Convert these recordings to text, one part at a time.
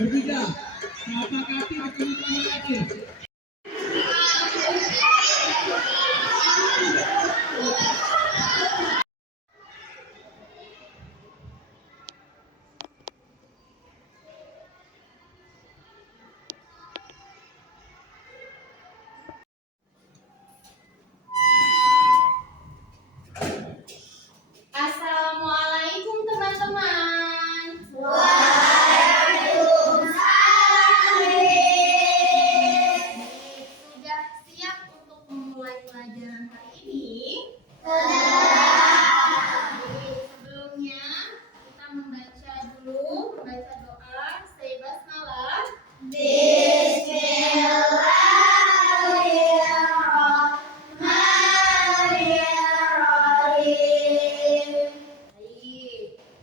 berbeda. Telapak kaki ketemu telapak kaki. Assalamualaikum teman-teman. Sudah siap untuk memulai pelajaran hari ini? Sebelumnya kita membaca doa. Say basmalah.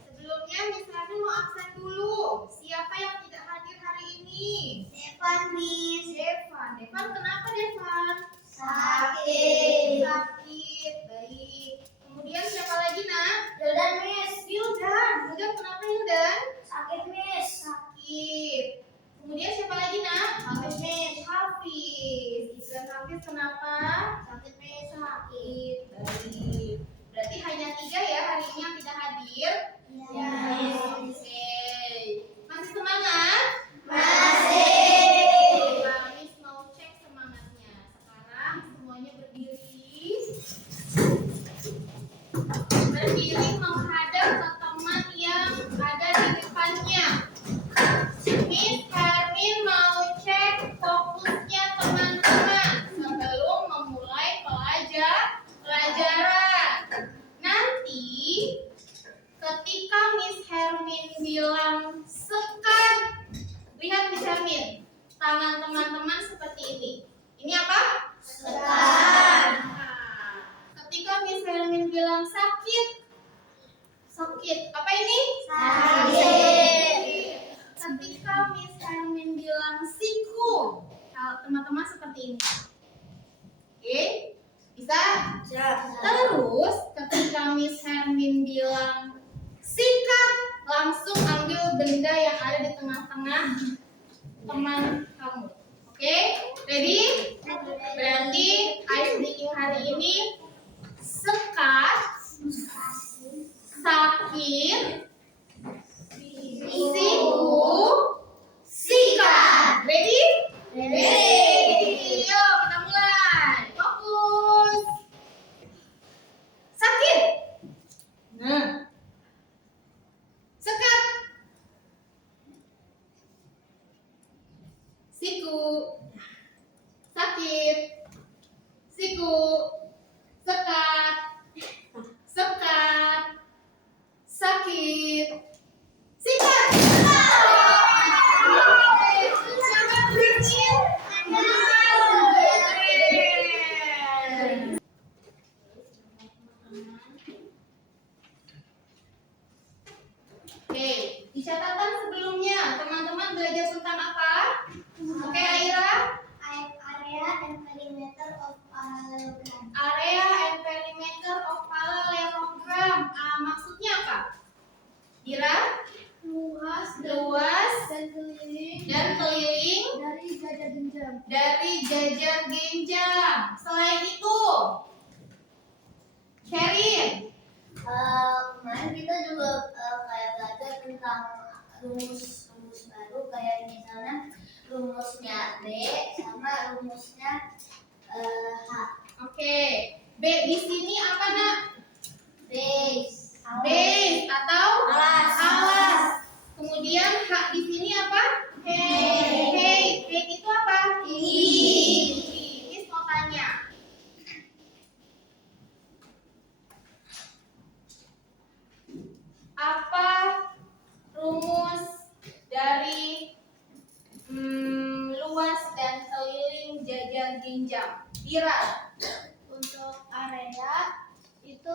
Sebelumnya Miss Rani mau absen dulu. Siapa yang tidak hadir hari ini? Devan, kenapa Devan? Sakit. Baik. Kemudian siapa lagi nak? Yaudah, Miss. Hildan, kenapa Hildan? Sakit, Miss. Sakit. Kemudian siapa lagi nak? Hafiz, Miss. Hafiz. Ibran Hafiz kenapa? Sakit, Miss. Sakit. Baik. Berarti hanya 3 ya hari ini yang tidak hadir. Ya, Miss. Oke. Masih semangat? Masih. Miss mau cek semangatnya. Sekarang semuanya berdiri. Berdiri menghadap ke teman yang ada di depannya. Miss Hermin mau cek fokusnya teman-teman sebelum memulai pelajaran. Nanti ketika Miss Hermin bilang sekat, lihat Miss Hermin, tangan teman-teman seperti ini. Ini apa? Sekat. Ketika Miss Hermin bilang sakit, apa ini? Sakit. Ketika Miss Hermin bilang siku, teman-teman seperti ini. Oke, bisa? Terus ketika Miss Hermin bilang sikat, langsung ambil benda yang ada di tengah-tengah teman kamu. Oke, ready? Berarti ice breaking hari ini sekat, sakit, siku, sikat. Ready? Yuk kita mulai. Fokus. Sakit. Nah. Sekat. Siku. Sakit. Siku. Sekat. Sekat. Sakit. Sikat. Siapa berhasil? Oke, di catatan sebelumnya teman-teman belajar tentang apa? Oke, Aira. Area and perimeter of parallelogram. Area and perimeter of parallelogram. Maksudnya apa? Dira? Luas Dan keliling dari jajar genjam. Selain itu, Sherin. Kemarin kita juga kayak belajar tentang rumus baru, kayak misalnya rumusnya B sama rumusnya H. Oke, B di sini apa nak? Base. Base atau Alas. Kemudian H di sini apa? Height. Height itu apa? Tinggi. Miss mau tanya. Apa rumus dari luas dan keliling jajar genjam? Dira. Untuk area itu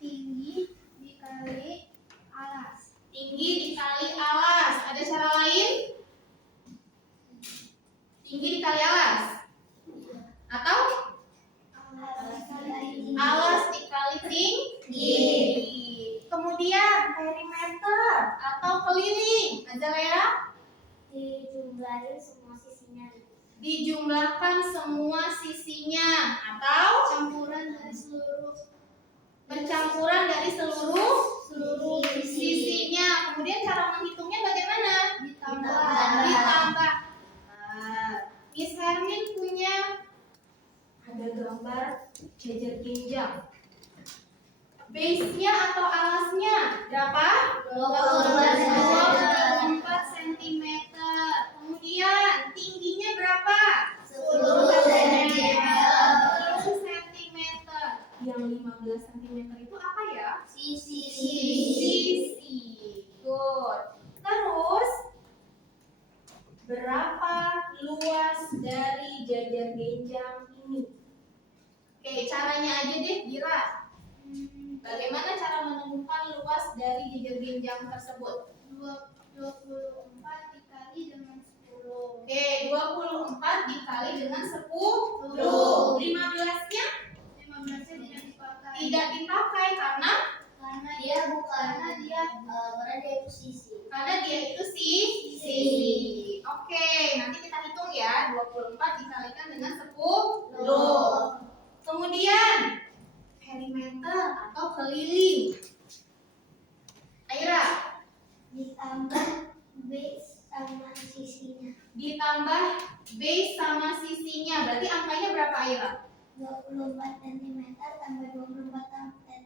tinggi dikali alas. Tinggi dikali alas. Ada cara lain? Tinggi dikali alas. Atau alas dikali tinggi. Kemudian perimeter atau keliling. Azalea? dijumlahin semua sisinya. Dijumlahkan semua sisinya atau bercampuran dari seluruh sisinya. Kemudian cara menghitungnya bagaimana? Ditambah. Miss Hermin punya ada gambar jajar ginjal. Base-nya atau alasnya berapa? 24 cm. Kemudian tingginya berapa? 10 cm. 10 cm. Yang 15 cm itu apa ya? Sisi. Sisi. Good. Terus berapa luas dari jajar ginjal ini? Oke, caranya aja deh, Gira. Bagaimana cara menemukan luas dari jajar ginjal tersebut? 24 dikali dengan 10. Oke, 24 dikali dengan 10. 15-nya 15-nya tidak dipakai. tidak dipakai karena Dia berada itu sisi. sisi. Oke, nanti kita hitung ya. 24 dikalikan dengan 10. Kemudian perimeter atau keliling. Aira, Ditambah base sama sisinya. ditambah base sama sisinya. Berarti angkanya berapa, Aira? 24 cm tambah 24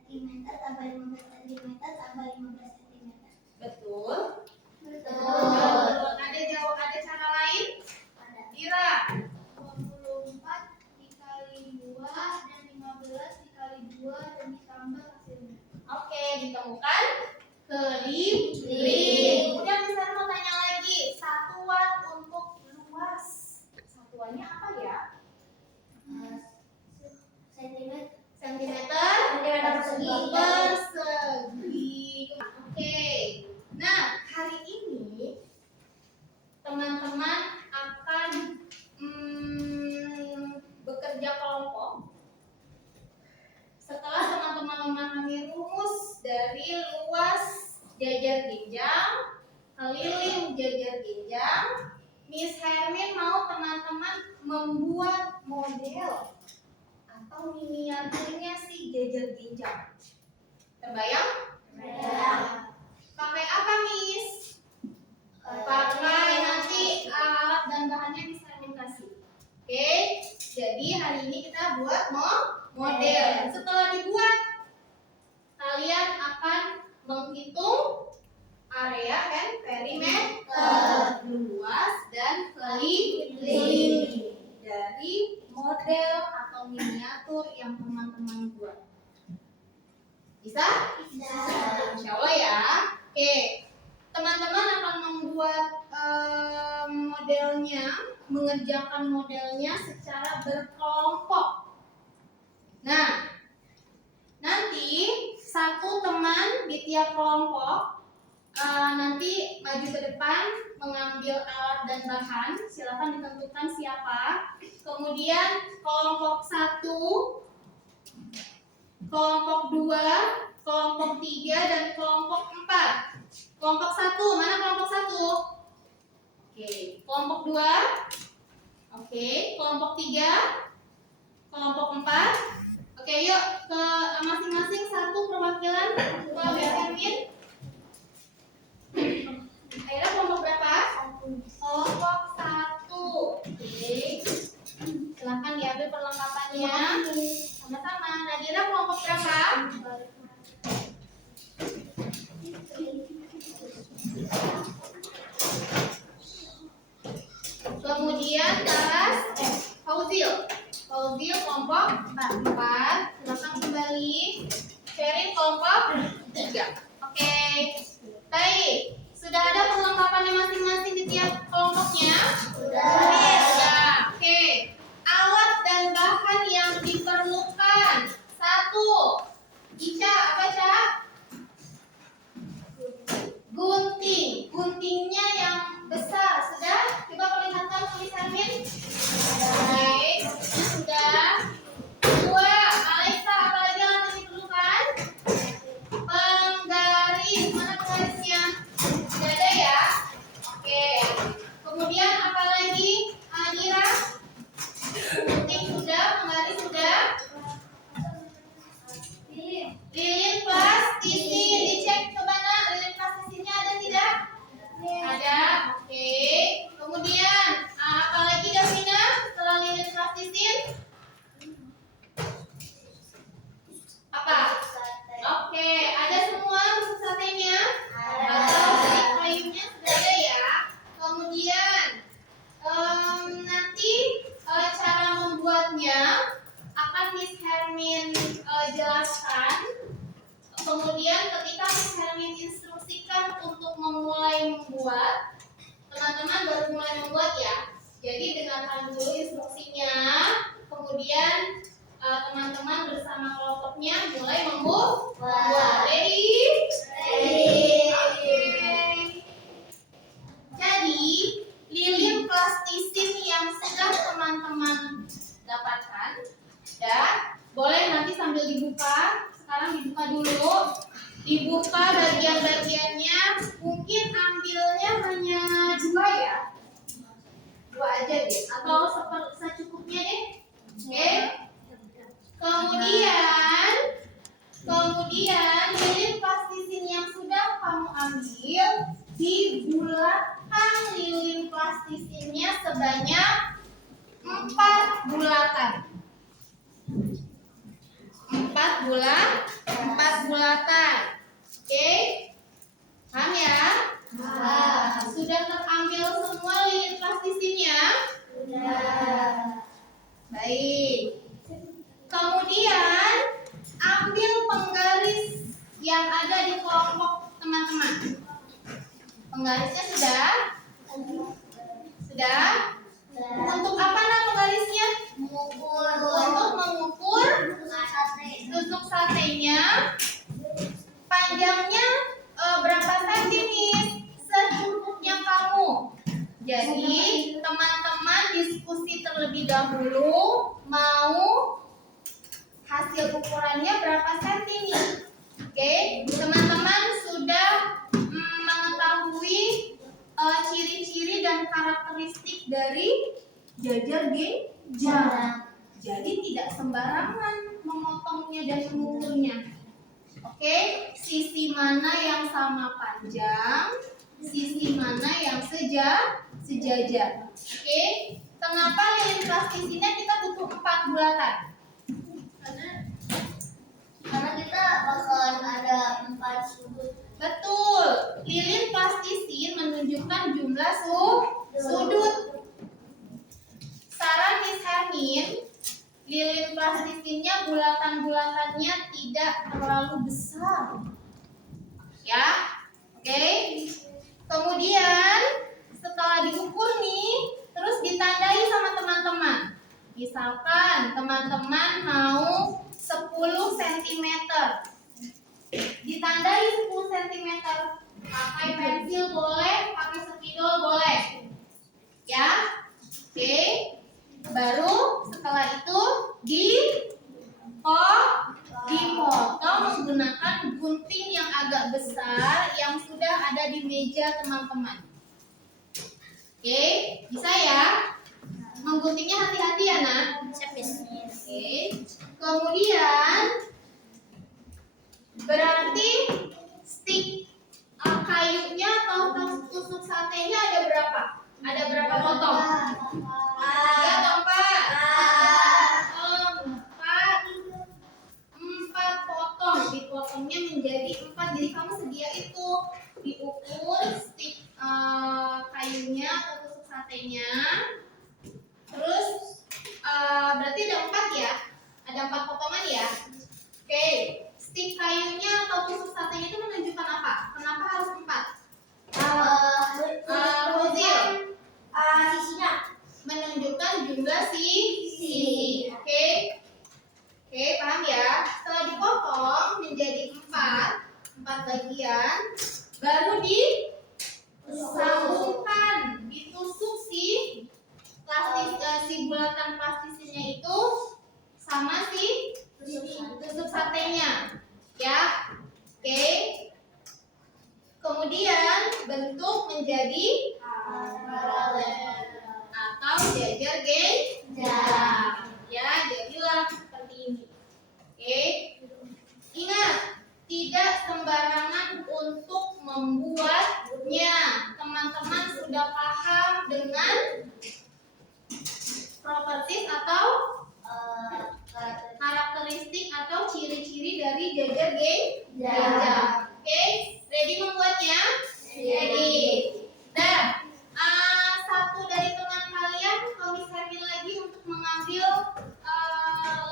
cm tambah 15 cm tambah 15 cm. Betul. Betul. Ada cara lain? Ada. Ira, 24 dikali 2 dan 15 dikali 2 dan ditambah hasilnya. oke, ditemukan keliling. Kemudian misalnya mau tanya lagi, satuan untuk luas. Satuannya apa ya? Sentimeter persegi. Oke. Nah, hari ini teman-teman akan bekerja kelompok. Setelah teman-teman memahami rumus dari luas jajar ginjal, keliling jajar ginjal, Miss Hermin mau teman-teman membuat model atau miniaturnya si jajar ginjal. Terbayang? Pakai apa, Miss? Pakai nanti alat dan bahannya Miss Hermin kasih. Oke, jadi hari ini kita buat model. Setelah dibuat, kalian akan menghitung area dan perimeter, luas dan keliling dari model atau miniatur yang teman-teman buat. Bisa? Insya Allah ya. Oke, teman-teman akan membuat mengerjakan modelnya secara berkelompok. Nah, nanti satu teman di tiap kelompok nanti maju ke depan mengambil alat dan bahan. Silakan ditentukan siapa. Kemudian kelompok 1, kelompok 2, kelompok 3 dan kelompok 4. Kelompok 1, mana kelompok 1? Oke, kelompok 2. Oke, kelompok 3, kelompok 4. Oke, yuk ke masing-masing satu perwakilan ke Hermin. Akhirnya kelompok berapa? Kelompok 1. Oke. Silahkan diambil perlengkapannya. Sama-sama. Nadira kelompok berapa? Kemudian Taras, Fauzil kelompok 4. Silakan kembali. Sherin kelompok 3. Oke. Baik. Sudah ada perlengkapannya masing-masing di tiap kelompoknya? Sudah. Oke. Alat dan bahan yang diperlukan. 1. Ica, apa Ca? Gunting. Guntingnya yang besar. Sudah? Coba perlihatkan tulisannya. Oke. Sudah. 2. Alexa, apa lagi yang diperlukan? Penggaris. Mana penggarisnya? Sudah ada ya? Oke. teman-teman baru mulai membuat ya. Jadi dengarkan dulu instruksinya, kemudian teman-teman bersama kelompoknya mulai membuat. Ready? Oke. Jadi lilin plastisin yang sudah teman-teman dapatkan, ya boleh nanti sambil dibuka. Sekarang dibuka dulu. Dibuka bagian-bagiannya. Mungkin ambilnya hanya 2 ya. 2 aja deh. Atau secukupnya deh. Oke. Kemudian lilin plastisin yang sudah kamu ambil, dibulatkan lilin plastisinnya sebanyak 4 bulatan. 4 bulatan. Oke? Paham ya? Sudah terambil semua lilin plastisinnya? Sudah. Baik. Kemudian ambil penggaris yang ada di kelompok teman-teman. Penggarisnya sudah? Sudah? Untuk apa penggarisnya? Untuk mengukur tusuk satenya. Panjangnya berapa sentimeter? Secukupnya kamu. Jadi teman-teman diskusi terlebih dahulu, mau hasil ukurannya berapa sentimeter? Oke, teman-teman sudah mengetahui ciri-ciri dan karakteristik dari jajar genjang. Jadi tidak sembarangan memotongnya dan mengukurnya. Oke, sisi mana yang sama panjang, sisi mana yang sejajar. Oke, kenapa lilin plastisinnya kita butuh 4 bulatan? Karena kita bakalan ada 4 sudut. Betul, lilin plastisin menunjukkan jumlah sudut. Saran Miss Hermin, lilin plastisinnya bulatan-bulatannya tidak terlalu besar. Ya, oke. Kemudian setelah diukur nih, terus ditandai sama teman-teman. Misalkan teman-teman mau 10 cm. Ditandai 10 cm. Pakai pensil boleh, pakai spidol boleh. Ya. Oke. Baru setelah itu dipotong menggunakan gunting yang agak besar yang sudah ada di meja teman-teman. Oke, bisa ya? Mengguntingnya hati-hati ya, Nak. Oke. Kemudian berarti stick kayunya atau tusuk satenya ada berapa? Ada berapa potong? 3 atau 4? 4 potong. Dipotongnya menjadi 4. Jadi kamu sedia itu diukur stick kayunya atau tusuk satenya. Terus berarti ada 4 ya? Ada 4 potongan ya? Oke. Stick kayunya atau tusuk satenya itu menunjukkan apa? Kenapa harus 4? Sisinya menunjukkan jumlah sisi. Oke, paham ya? Setelah dipotong menjadi 4 bagian, baru disambungkan, ditusuk si bulatan plastisinnya itu sama si tusuk satenya. Ya, oke. Kemudian bentuk menjadi atau jajar genjang. Ya, jadilah seperti ini. Oke. Ingat, tidak sembarangan untuk membuatnya. Teman-teman sudah paham dengan properties atau karakteristik atau ciri-ciri dari jajar genjang. Oke, ready membuatnya? Ready. Nah, satu dari teman kalian kami share lagi untuk mengambil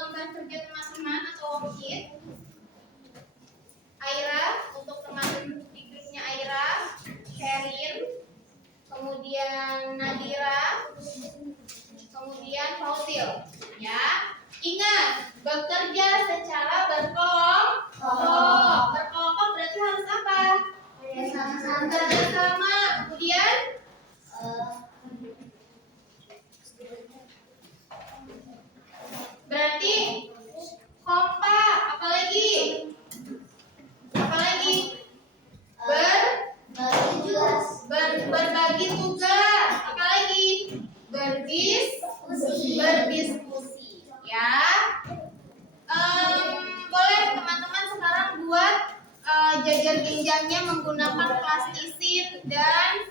lembar kerja teman-teman atau worksheet. Aira, untuk teman di grupnya Aira, Sherin, kemudian Antara yang sama. Kemudian berarti kompak. Apalagi? Apalagi? Berbagi tugas. Apalagi? Berdiskusi. Ya. Boleh teman-teman sekarang buat jajar ginjalnya menggunakan plastisin dan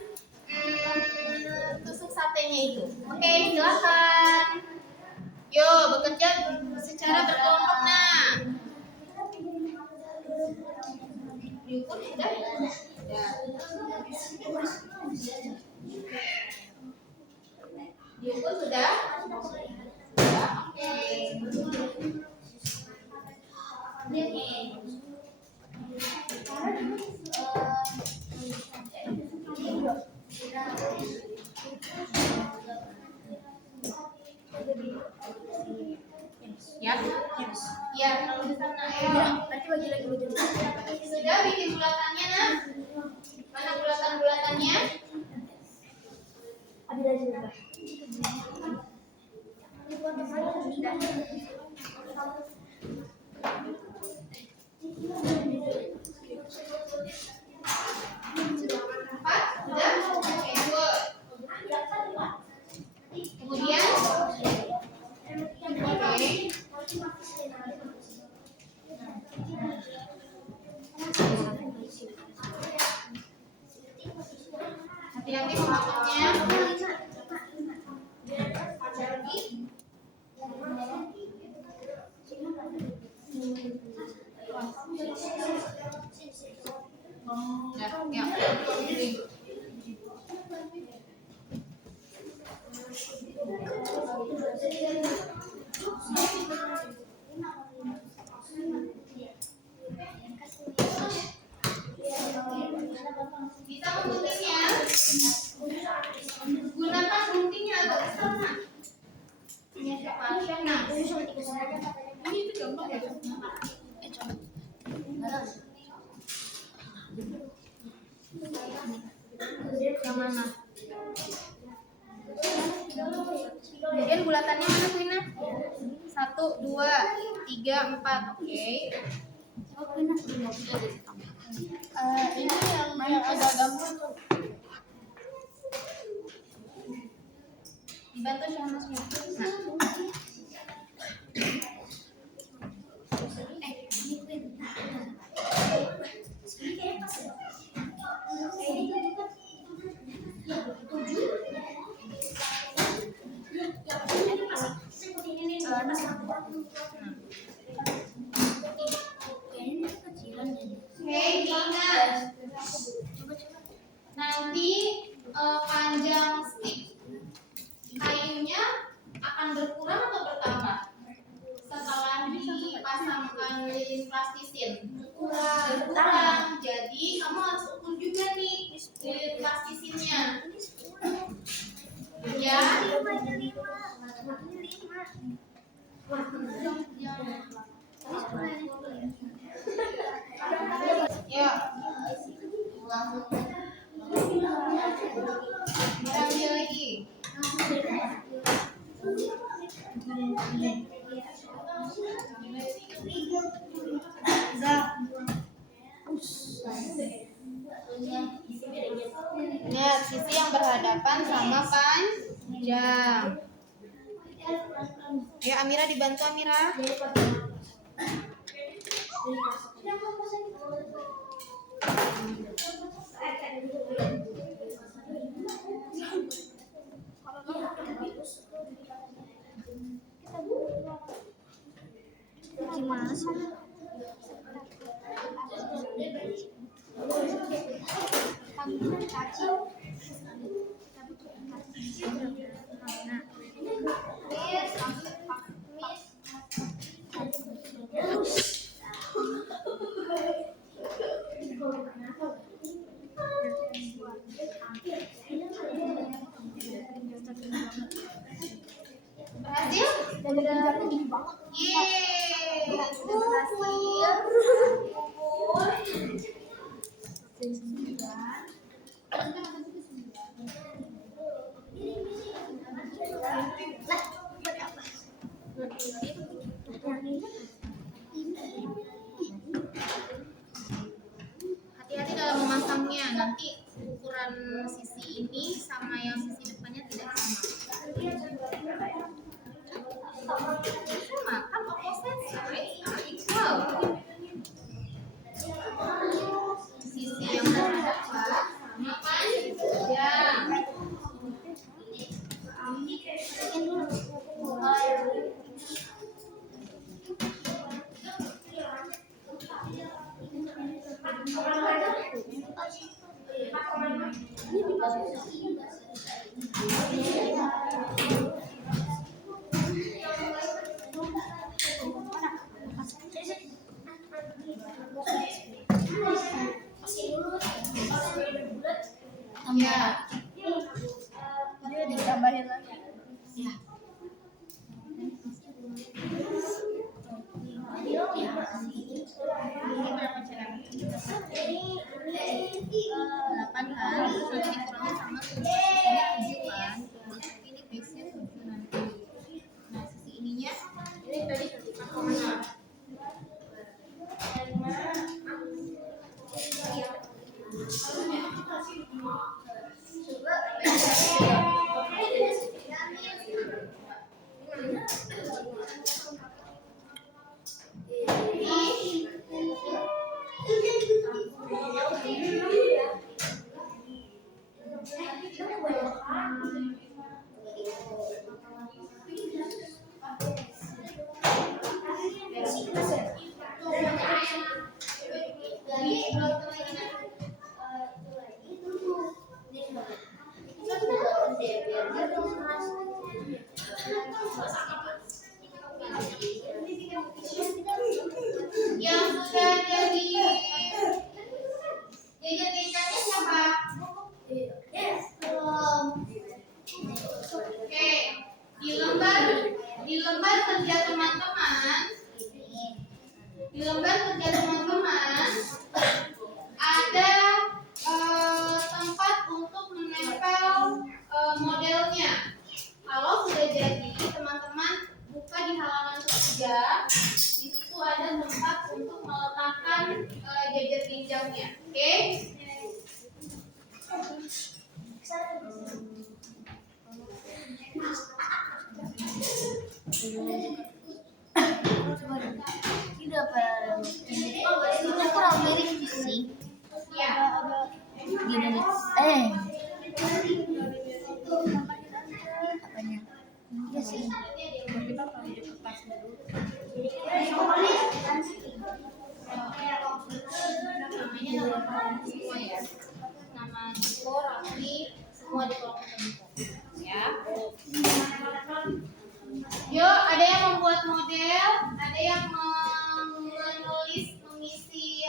tusuk satenya itu. Oke, silakan. Yo, bekerja secara berkelompok. Nah, diukur sudah? Ya. Diukur sudah? Ya, oke. Ya, ya, kalau di sana ya. Sudah bikin bulatannya, nah? Mana bulatan-bulatannya? Empat, sudah? Oke, good. Kemudian, oke. Hati-hati memotongnya. Ya, ya. Bisa mengguntingnya. Gunakan guntingnya agak ke sana. Punya siapa? Shana. Ini itu gampang ya. Yang mana? Kemudian bulatannya mana, Wina? 1, 2, 3, 4. Oke. Ini yang agak gampang tuh. Dibantu sama Mas Wina. Oke, ingat. Nanti panjang stick kayunya akan berkurang atau bertambah setelah dipasangkan lilin plastisin? Berkurang. Jadi kamu harus ukur juga nih lilin plastisinnya. Ya. Ya. Ambil lagi. Lihat sisi yang berhadapan sama panjang. Ya, Amira dibantu, Amira. Gimana sih? Berhasil? Yeay, sudah berhasil. Hati-hati dalam memasangnya, nanti ukuran sisi ini sama yang sisi depannya tidak sama. Sama kan opposite sides are equal. Sisi yang berhadapan sama kan? Ya. Ya. Ditambahin lagi. Ya. Ini berapa cara? 8 kan? Terus nanti dikurangi sama 7 kan? Ini base-nya 7 nanti. Nah, sisi ininya ini tadi 4,6. Yang sudah jadi jajan-jajannya siapa? Oke, di lembar kerja teman-teman, ada tempat untuk menempel modelnya. Kalau sudah jadi, teman-teman buka di halaman ketiga. Di situ ada tempat untuk meletakkan jajar jenjangnya. Oke? Tidak apa? Ini kurang mirip sih. Ya. Gini nih. Apanya? Iya sih. Namanya nama semua ya. Nama Niko, Raffi, semua di kelompok info. Ya. Yuk, ada yang membuat model, ada yang menulis, mengisi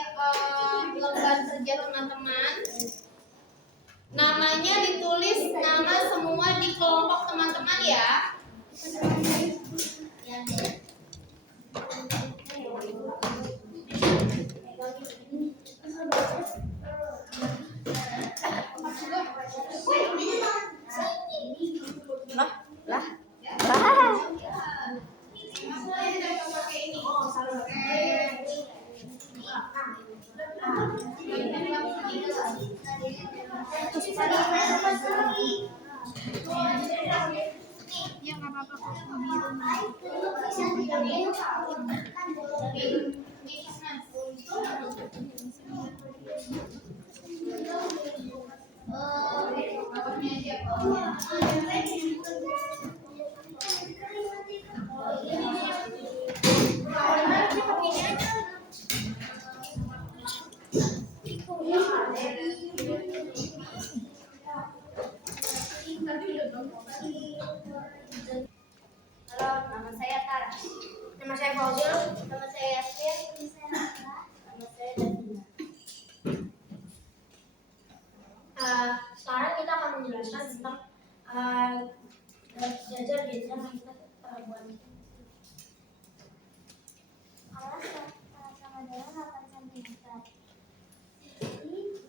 lembar kerja teman-teman. Namanya ditulis nama semua di kelompok teman-teman ya. Halo, nama saya Tara. Nama saya Fauzul. Nama saya Yasmin. Nama saya Davina. Sekarang kita akan menjelaskan tentang jajar jenjang yang kita telah buat. Alas sama dengan 8 cm. Jadi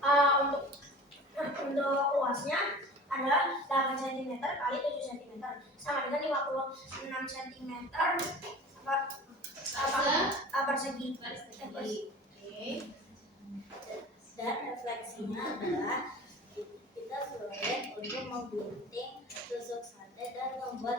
Untuk luasnya adalah 8 cm kali 7 cm sama dengan 56 cm persegi. Oke. Dan refleksinya adalah kita sulit untuk menggunting tusuk sate dan membuat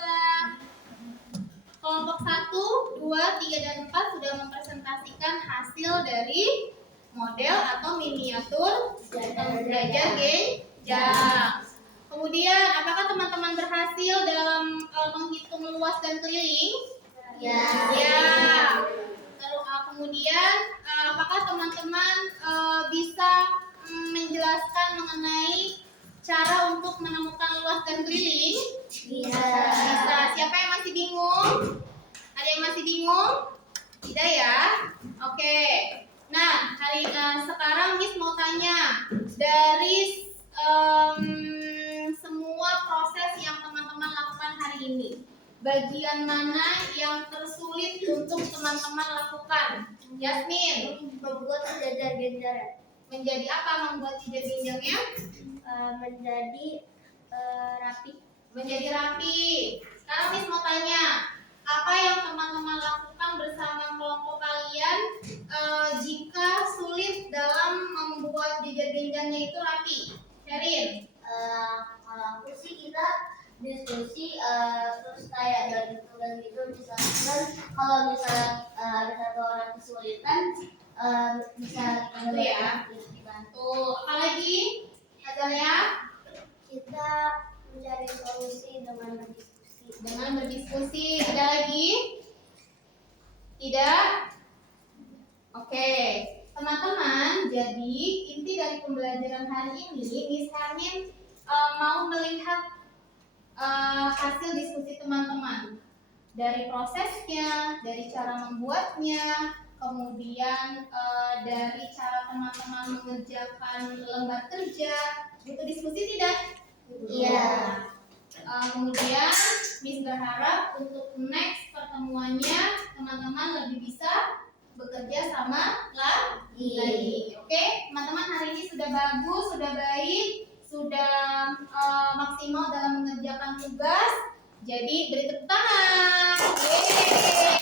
Kelompok 1, 2, 3, dan 4 sudah mempresentasikan hasil dari model atau miniatur belajar genjang. Kemudian, apakah teman-teman berhasil dalam menghitung luas dan keliling? Ya. Lalu kemudian, apakah teman-teman bisa menjelaskan mengenai cara untuk menemukan luas dan keliling? Bisa. Bisa. Siapa yang masih bingung? Ada yang masih bingung? Tidak ya? Oke. Nah, sekarang Miss mau tanya dari semua proses yang teman-teman lakukan hari ini, bagian mana yang tersulit untuk teman-teman lakukan? Yasmin, Membuat sejajar genjang. menjadi apa membuat sejajar genjangnya? Menjadi rapi. Menjadi rapi. Sekarang Miss mau tanya, apa yang teman-teman lakukan bersama kelompok kalian jika sulit dalam membuat jejer genjangnya itu rapi? Sherin. Kalau aku sih kita diskusi terus kayak bagi tugas gitu misalkan kalau misalnya ada satu orang kesulitan bisa Bantu ya. dibantu. Apalagi? Azalea? Kita mencari solusi dengan berdiskusi. Dengan berdiskusi. Ada lagi? Tidak? Oke. Teman-teman, jadi inti dari pembelajaran hari ini, Miss Hermin mau melihat hasil diskusi teman-teman. Dari prosesnya, dari cara membuatnya, kemudian dari cara teman-teman mengerjakan lembar kerja. Butuh diskusi tidak? Iya. Kemudian Miss berharap untuk next pertemuannya teman-teman lebih bisa bekerja sama lagi. Oke, teman-teman hari ini sudah bagus, sudah baik, sudah maksimal dalam mengerjakan tugas. Jadi beri tepuk tangan. Yeay.